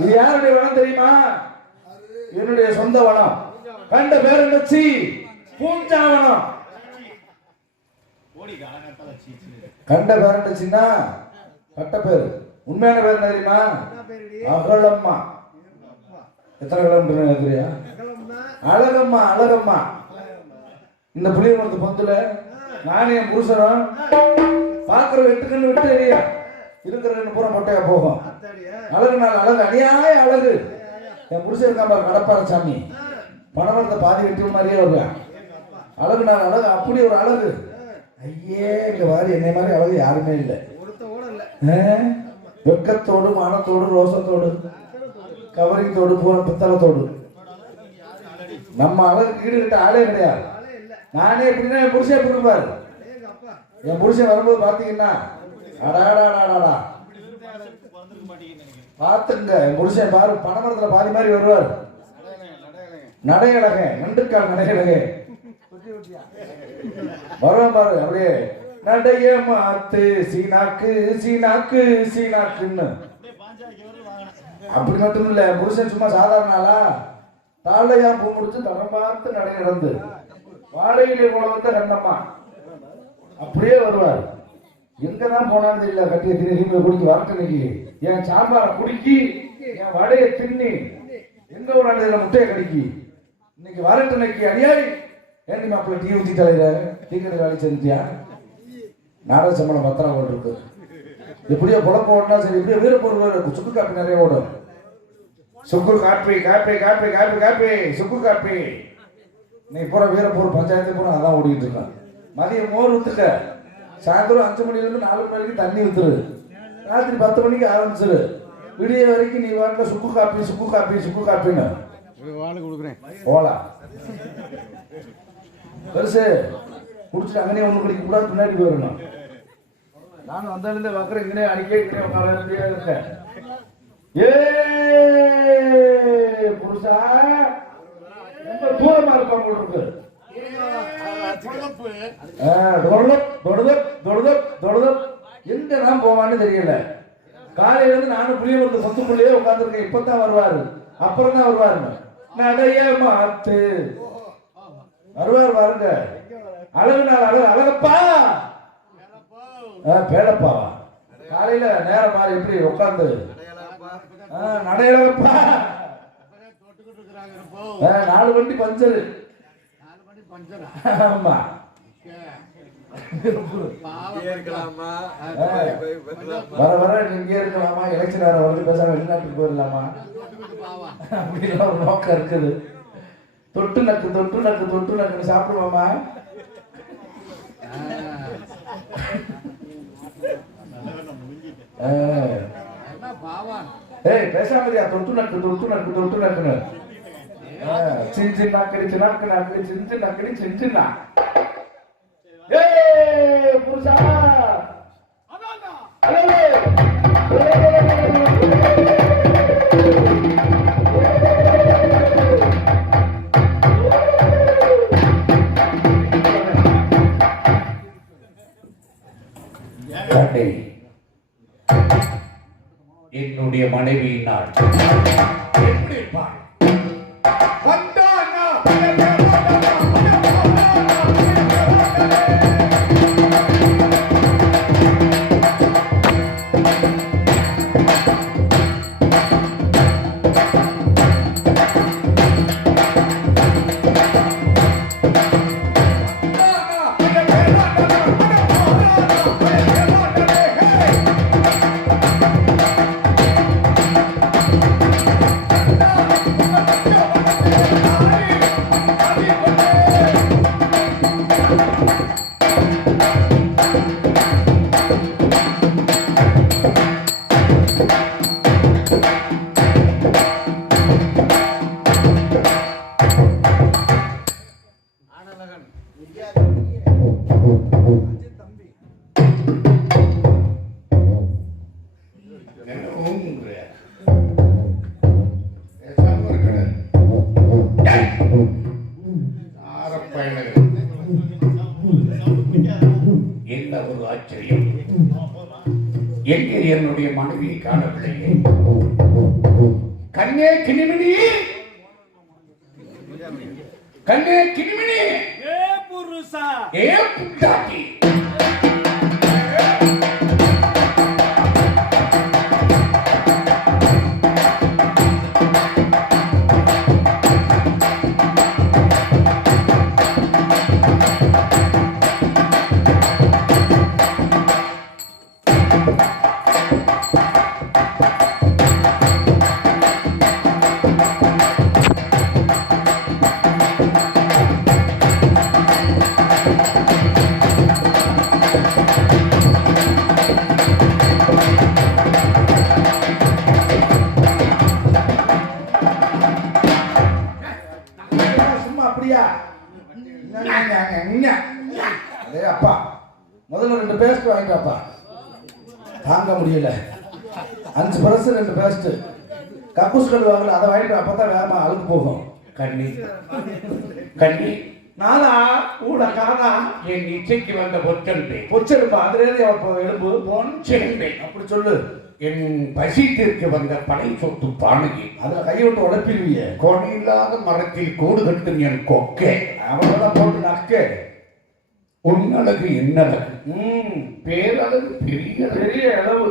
இது யாருடைய வனம் தெரியுமா? என்னுடைய சொந்த வனம். கண்ட பேர் என்னச்சி? பூஞ்சாவனம். கண்ட பேர் என்னச்சுன்னா கட்ட பேரு. உண்மையான பேர் என்ன தெரியுமா? அகலம்மா. எத்தனை கிலோமீட்டர் இருக்கிறியா? அழகம்மா. அழகம்மா. இந்த புளியமரத்து பொந்துல நானும் என் புருஷனும் பாக்குற வெட்டுக்கண்ணு விட்டு எரியா இருக்கிற ரெண்டு பூரா மொட்டையா போகும். அழகு நாள் அழகு, அநியாய அழகு. என் புருஷன் இருக்கா பாரு கடப்பார சாமி, பணமரத்தை பாதி வெட்டி மாதிரியே வருவேன். அழகு நாள் அழகு, அப்படி ஒரு அழகு. ஐயே இங்க வாரி என்னை மாதிரி அழகு யாருமே இல்லை. வெக்கத்தோடு மானத்தோடு ரோசத்தோடு கவரிங்கத்தோடு பூரா பித்தளத்தோடு நம்ம அழகு ஈடுகிட்ட ஆளே கிடையாது. நானே எப்படின்னா என் புருஷன் எப்படி இருப்பாரு? என் புருஷன் வரும்போது பாத்தீங்கன்னா அடாடாடாடா பாத்துங்க. என் புருஷன் பாரு பணமரத்துல பாதி மாதிரி வருவார். நடையழக நண்டுக்கால் நடையழக வருவான் பாரு. அப்படியே நடைய மாத்து சீனாக்கு சீனாக்கு சீனாக்குன்னு. அப்படி மட்டும் இல்ல, புருஷன் சும்மா சாதாரண ஆளா? தாழையா பூ முடிச்சு தரம் பார்த்து நடை நடந்து வாழையிலே போல வந்த கண்ணம்மா அப்படியே வருவார். எங்கதான் போனான்னு தெரியல. கட்டிய திணை குடிக்கி வரட்டனைக்கு என் சாம்பாரை குடிக்கி என் வடையை தின்னி எங்க ஒரு முட்டையை கடிக்கி இன்னைக்கு வரட்டனைக்கு அடியாடி ஏண்டி மாப்பிள்ள டீ ஊத்தி தலையில டீ கடை வேலை செஞ்சியா? நாடக சம்பளம் 10 ரூபா இருக்கு. எப்படியோ குழப்பம் ஓடனா சரி, எப்படியோ வீரப்பொருள் சுக்கு காப்பி நிறைய ஓடும். சுக்கு காப்பி காப்பி காப்பி காப்பி காப்பி சுக்கு காப்பி. நீ பூரா வீரப்பூர் பஞ்சாயத்து பூரா அதான் ஓடிட்டு இருக்கான். மதியம் மோர் ஊத்துக்க, சாயந்தரம் 5 மணிலேருந்து 4 மணி வரைக்கும் தண்ணி ஊத்துரு, ராத்திரி 10 மணிக்கு ஆரம்பிச்சிரு, விடிய வரைக்கும் நீ வாட்டில் சுக்கு காப்பி சுக்கு காப்பி சுக்கு காப்பின்னு ஓலா பெருசு குடிச்சிட்டு அங்கனே ஒன்று குடிக்க கூடாது, பின்னாடி போயிடணும். நானும் அந்த இடத்துல பார்க்குறேன், இங்கனே அடிக்கே இங்கே உட்கார இருக்கேன். ஏ புருஷா ரொம்ப தூரமா இருப்பாங்க இருக்கு. எங்க நான் போவான்னு தெரியல. காலையில இருந்து நானும் புளியமரத்து சொத்துக்குள்ளேயே உட்காந்துருக்கேன். இப்பதான் வருவாரு, அப்புறம் தான் வருவாரு. நடைய மாத்து வருவார் பாருங்க. அழகு நாள் அழகு அழகப்பா பேலப்பாவா. காலையில நேரம் மாறி எப்படி உட்காந்து நடையழகப்பா. 4 வண்டி பஞ்சரு. ஆமா வர வர இங்கே இருக்கலாமா, எலெக்ஷன் வேற வந்து பேசாம வெளிநாட்டுக்கு போயிடலாமா அப்படின்னு ஒரு நோக்கம் இருக்குது. தொட்டு நக்கு தொட்டு நக்கு தொட்டு நக்குன்னு சாப்பிடுவாமா. ஏய் பேசாமதியா, தொட்டு நக்கு தொட்டு நக்கு தொட்டு நக்குன்னு சின்ன நக்கடி சின்னக்கு நக்கடி சின்ன நக்கடி சின்ன. ஏய் புருஷா என்னுடைய மனைவியினால் எப்படி இருப்பார்? என்ன ஒரு ஆச்சரியம்! எங்கே என்னுடைய மனைவியை காணவில்லையே? கண்ணே கிணிமினி, கண்ணே கிணிமினி, ஏ புருஷா, ஏ புட்டாட்டி, அதே அப்பா முதல்ல 2 பேஸ்ட் வாங்கிட்டாப்பா, தாங்க முடியல. 5 பிரஸ் 2 பேஸ்ட் கக்கூஸ் கல் வாங்கல, அதை வாங்கிட்டு அப்பதான் வேகமா அழுக்கு போகும். கண்ணி கண்ணி, நானா கூட காதா என் இச்சைக்கு வந்த பொச்செலும்பே, பொச்செலும்பா அதுலேருந்து எலும்பு பொன்செலும்பே அப்படி சொல்லு. என் பசித்திற்கு வந்த பனை சொத்து பானையை அதுல கையை விட்டு உடப்பிடுவிய. கொடி இல்லாத மரத்தில் கூடு கட்டும் என் கொக்கே, அவனோட போட்டு நக்கே. உன்னழகு என்னழகு, பேரழகு பெரிய பெரிய அளவு.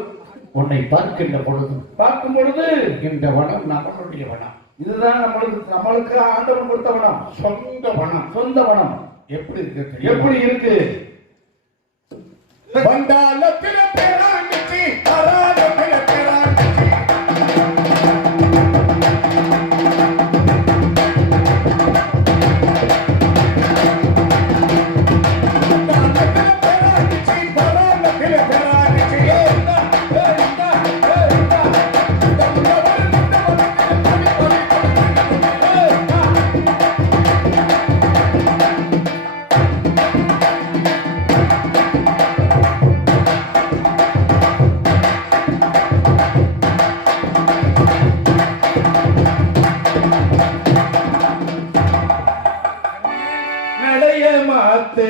உன்னை பார்க்கின்ற பொழுது பார்க்கும் பொழுது இந்த வனம் நம்மளுடைய வனம், இதுதான் நம்மளுக்கு ஆண்டவன் கொடுத்த வனம், சொந்த வனம். சொந்த வனம் எப்படி இருக்கு? எப்படி இருக்கு? வண்டாலத்தில பேராண்டிச்சி, அராலத்தில பேராண்டிச்சி, நடைய மாத்து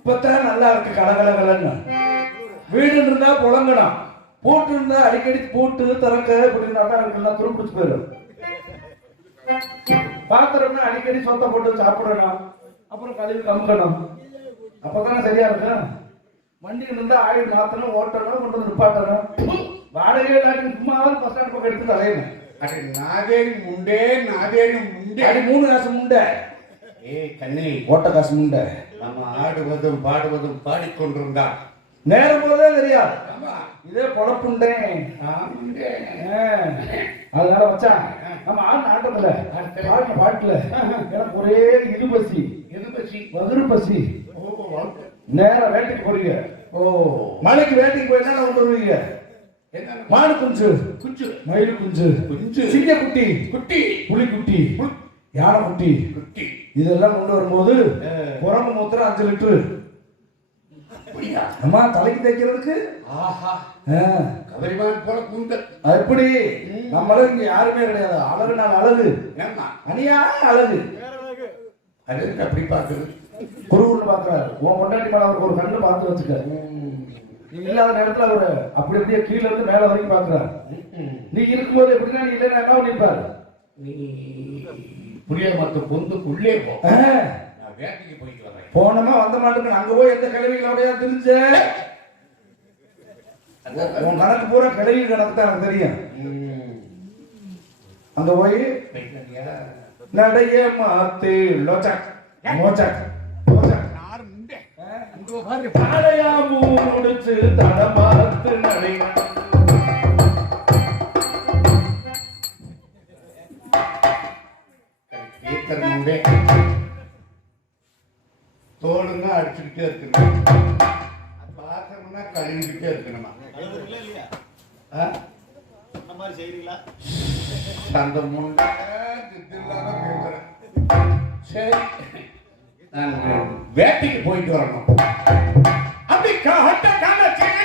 இப்பதான் நல்லா இருக்கு கலகலகலன்னு. வீடு இருந்தா புழங்கணும், பூட்டு இருந்தா அடிக்கடி பூட்டு திறக்க இப்படின்னா இருக்குன்னா துருப்பிடிச்சு போயிடும். பாத்திரம்னா அடிக்கடி சொத்த போட்டு சாப்பிடணும், அப்புறம் கழுவி கமுக்கணும், அப்பதானே சரியா இருக்கும். வண்டி இருந்தா ஆயில் மாத்தணும், ஓட்டணும், கொண்டு வந்து நிப்பாட்டணும். வாடகை இல்லாட்டி சும்மாவது பஸ் ஸ்டாண்ட் பக்கம் எடுத்து தலையணும். அடி நாதேரி முண்டே, நாதேரி முண்டே, அடி 3 காசு முண்டை. ஏய் கண்ணி, ஓட்ட காசு முண்டை. நம்ம ஆடுவதும் பாடுவதும் பாடிக்கொண்டிருந்தார், நேரம் போதே தெரியாது. இதே பொழப்புண்டேன். அதனால வச்சான் நம்ம ஆட்டத்துல பாட்டுல எனக்கு ஒரே இது பசி, வகுறு பசி. நேரம் வேட்டைக்கு போறீங்க. மலைக்கு வேட்டைக்கு போய் என்ன கொண்டு வருவீங்க? மாடு குஞ்சு, குஞ்சு மயில் குஞ்சு, குஞ்சு சிங்க குட்டி, குட்டி புலி குட்டி, யானை குட்டி, குட்டி இதெல்லாம் கொண்டு வரும்போது குரங்கு மூத்திரம் 5 லிட்டரு. அம்மா தலைக்கு தைக்கிறதுக்கு கவரிமான் போல கூந்தல். எப்படி நம்மளும் இங்க யாருமே கிடையாது. அழகு நாள் அழகு, அணியா அழகு. அது அப்படி பாக்குறது குருன்னு பாக்குறாரு. உன் பொண்டாட்டி மேல அவருக்கு ஒரு கண்ணு பார்த்து வச்சுக்க. நீ இல்லாத நேரத்துல அவரு அப்படி அப்படியே கீழே இருந்து மேல வரைக்கும் பாக்குறாரு. நீ இருக்கும்போது எப்படின்னா நீ இல்லைன்னா நிற்பாரு. நீ புளிய மரத்து பொந்துக்குள்ளே போ. ஆ, நான் வேட்டைக்கு போயிட்டு வரேன். போனமா வந்த மாட்டுக்கு அங்க போய் எந்த கிழவிகளோடய தெரிஞ்ச உன் கணக்கு பூரா கிழவி கணக்கு தான் எனக்கு தெரியும். அங்க போய் போயிட்டியா? நடைய மாத்து லோச்சக் மோச்சக் மோச்சக் தாடையா பூ முடிச்சு தடமாத்து நடை பேத்தரமுண்டே தோலுங்க அடிச்சுக்கிட்டே இருக்கணும். பாத்திரம்னா கழுவிக்கிட்டே இருக்கணுமா? ஆ? அந்த முண்டை தில்லாம பேசுறேன். சரி, நான் வேட்டைக்கு போயிட்டு வரணும். அப்படி காட்ட காலத்தில்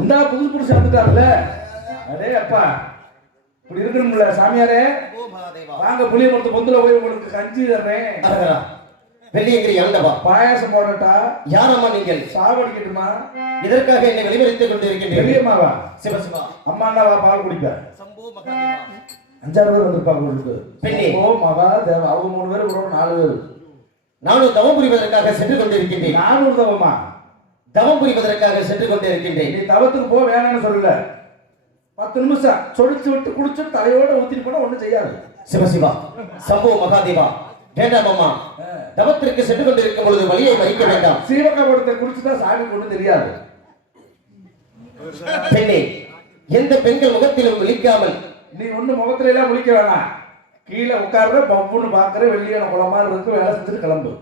இந்த புதுசு புதுசு வந்துட்டார்ல. அடே அப்பா, இப்படி இருக்கணும்ல சாமியாரே. வாங்க புளிய மரத்து பொந்துல போய் உங்களுக்கு கஞ்சி தர்றேன். வெள்ளியங்கிரி ஆண்டவா, பாயாசம் போடட்டா? யாரம்மா நீங்கள்? சாவடிக்கட்டுமா? இதற்காக என்னை வெளிமறித்துக் கொண்டிருக்கின்றேன். பெரியம்மாவா? சிவசிவா. அம்மாண்டாவா பால் குடிப்ப? 5-6 பேர் வந்திருப்பாங்க உங்களுக்கு. பெண்ணே. ஓ மகா தேவ, அவங்க 3 பேர் ஒரு 4 பேர். நானும் தவம் புரிவதற்காக சென்று கொண்டிருக்கின்றேன். 4 தவமா? தவம் புரிவதற்காக சென்று கொண்டிருக்கின்றேன். நீ தவத்துக்கு போ, வேணாம்னு சொல்லல. 10 நிமிஷம் சொடிச்சு விட்டு குடிச்சு தலையோட ஊத்திட்டு போனா ஒண்ணும் செய்யாது. சிவசிவா, சம்போ மகாதேவா, வேண்டாம் அம்மா. தவத்திற்கு சென்று கொண்டிருக்கும் பொழுது வழியை மறிக்க வேண்டாம். சீவகபடத்தை குடிச்சுட்டா சாமி ஒண்ணும் தெரியாது. பெண்ணே, எந்த பெண்கள் முகத்திலும் விழிக்காமல் நீ ஒண்ணு முகத்துல எல்லாம் முழிக்க வேணாம். கீழே உட்கார்ற பப்புன்னு பாக்குற வெள்ளியான குளமா இருக்கு, வேலை செஞ்சுட்டு கிளம்பு.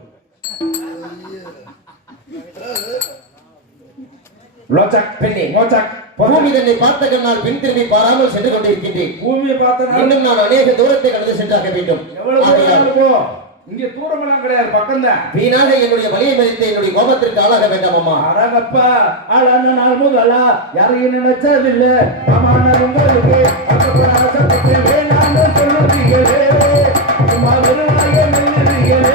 லோச்சக் பெண்ணே, மோச்சக் பூமி தன்னை பார்த்த கண்ணால் பின் திரும்பி பாராமல் சென்று கொண்டிருக்கின்றேன். பூமியை பார்த்தா இன்னும் நான் அநேக தூரத்தை கடந்து சென்றாக வேண்டும். எவ்வளவு தூரம் போ, இங்க தூரம் எல்லாம் கிடையாது, பக்கம் தான். வீணாக என்னுடைய வழியை மறித்து என்னுடைய கோபத்திற்கு ஆளாக வேண்டாம் அம்மா. அடங்கப்பா, ஆளான நாள் முதலா யாரையும் நினைச்சதில்லை. உங்களுக்கு வேணான்னு சொல்லுறீங்களே, சும்மா வெறுவாய மெல்லுறீங்களே.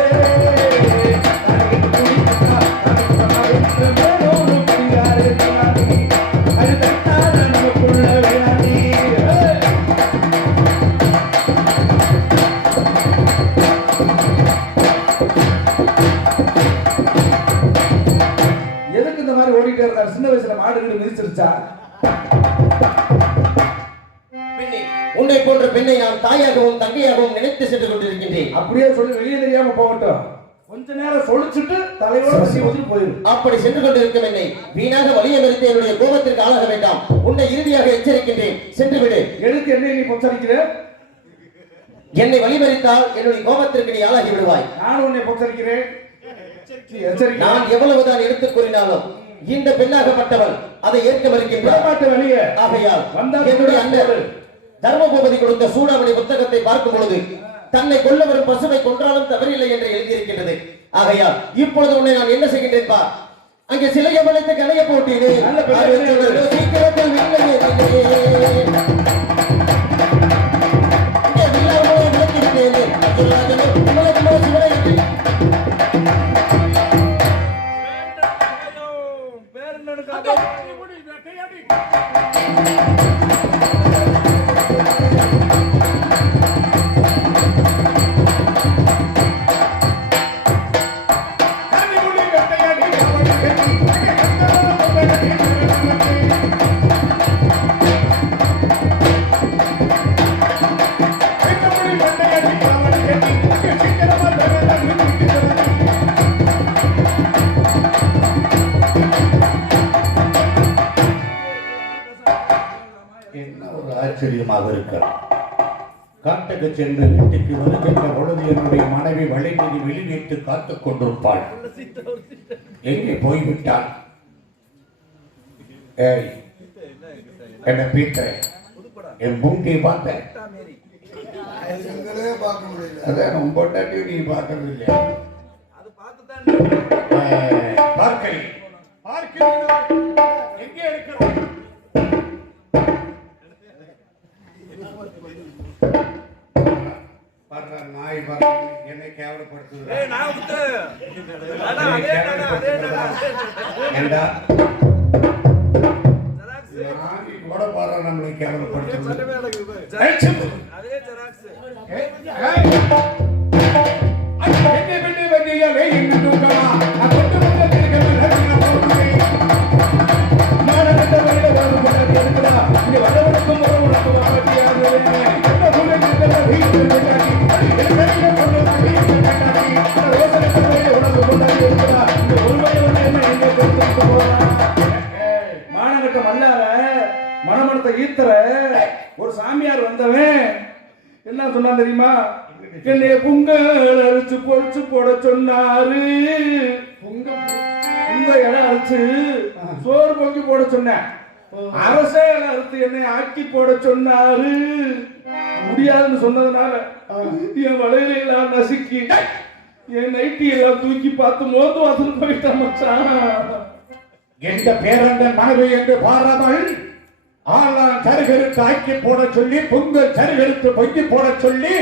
எதுக்கு இந்த மாதிரி ஓடிட்டே இருக்காரு? சின்ன வயசுல மாடு மிதிச்சிருச்சா? பெண்ணே, உன்னை போன்ற பெண்ணை நான் தாயாகவும் தங்கையாகவும் நினைத்து சென்று கொண்டிருக்கின்றேன். அப்படியே சொல்லி வெளியே தெரியாம போகட்டும். கொஞ்ச நேரம் சொல்லிச்சுட்டு தலையோட சீவத்துட்டு போயிடும். அப்படி சென்று கொண்டிருக்கும் என்னை வீணாக வழியை மறித்து என்னுடைய கோபத்திற்கு ஆளாக வேண்டாம். உன்னை இறுதியாக எச்சரிக்கின்றேன், சென்று விடு. எதுக்கு என்ன நீ பொச்சரிக்கிற? என்னை வழிமறித்தால் என்னுடைய கோபத்திற்கு நீ ஆளாகி விடுவாய். நான் உன்னை பொச்சரிக்கிறேன். நான் எவ்வளவுதான் எடுத்துக் கூறினாலும் இந்த பெண்ணாகப்பட்டவள் அதை ஏற்க மறுக்கின்றார். ஆகையால் என்னுடைய அண்ணன் தர்மபூபதி கொடுத்த சூடாமணி புத்தகத்தை பார்க்கும் பொழுது தன்னை கொல்ல வரும் பசுவை கொன்றாலும் தவறில்லை என்று எழுதியிருக்கின்றது. ஆகையால் இப்பொழுது உன்னை நான் என்ன செய்கின்றேன் பார். அங்கே சிலைய வளைத்து கலைய போட்டினே நல்ல பெண்ணே. சீக்கிரத்தில் வீட்டிலே பேர் நடக்காத என்ன ஒரு ஆச்சரியமாக இருக்கிறது. காட்டுக்கு சென்று வீட்டுக்கு வருகின்ற பொழுது என்னுடைய மனைவி வழிமீது வெளிநீட்டு காத்துக் கொண்டிருப்பாள். எங்கே போய்விட்டாள்? ஏய், என்ன பீட்டர், என் பூங்கை பார்த்தேன். அதான் உன் பொண்டாட்டியும் நீ பார்க்கறது இல்லையா? பார்க்கறி எங்கே இருக்கிறோம்? நாய் என்னை கேவலப்படுத்துது. கூட பாரு நம்மளை கேவலப்படுத்துது. மானகட்ட மல்லார மணமணத்தை ஈத்தற ஒரு சாமியார் வந்தவன் என்ன சொன்னா தெரியுமா? என்னைய பொங்கல் அரிச்சு பொறிச்சு போட சொன்னாரு. பொங்க இடம் அரிச்சு சோறு பொங்கி போட சொன்னேன். அரசே அறுத்து என்னை ஆக்கி போட சொன்னாரு. முடியாதுன்னு சொன்னதுனால என் வளையல எல்லாம் நசுக்கி என் நைட்டி எல்லாம் தூக்கி பார்த்து மோந்து வாசல் போயிட்டான் மச்சான். எந்த பேரண்ட மனைவி என்று பாராமல் ஆனால் சருகெடுத்து ஆக்கி போட சொல்லி பொங்கல் சருகெடுத்து பொங்கி போட சொல்லி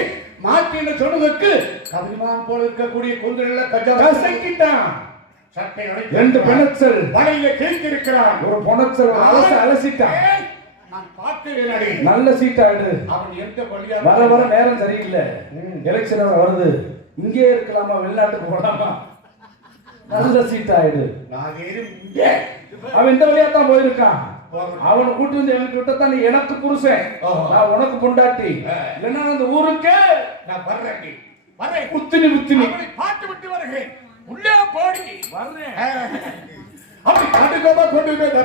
மாட்டின்னு சொன்னதுக்கு கவிமான் போல இருக்கக்கூடிய குந்தல கசக்கிட்டான். சட்டை ரெண்டு பிணச்சல் வலையில கிழித்திருக்கிறான். ஒரு பொணச்சல் அலசிட்டான். நான் பார்க்கிறேன். நல்ல சீட்டாடு. அவன் எந்த வழியா வர வர நேரம் சரியில்லை. எலெக்ஷன் வருது. இங்கே இருக்கலாமா வெளிநாட்டுக்கு போலாமா? நல்ல சீட்டாயிடு. அவன் இந்த வழியா தான் போயிருக்கான். அவனை கூட்டி வந்து எனக்கு விட்டத்தான் நீ எனக்கு புருஷன், நான் உனக்கு பொண்டாட்டி. இல்லைன்னா அந்த ஊருக்கு நான் வர்றேன். புத்தினி புத்தினி பாட்டு விட்டு வருகிறேன். உள்ளே போடி வர்றேன். அப்படி காட்டுக்கோமா கொண்டு போய்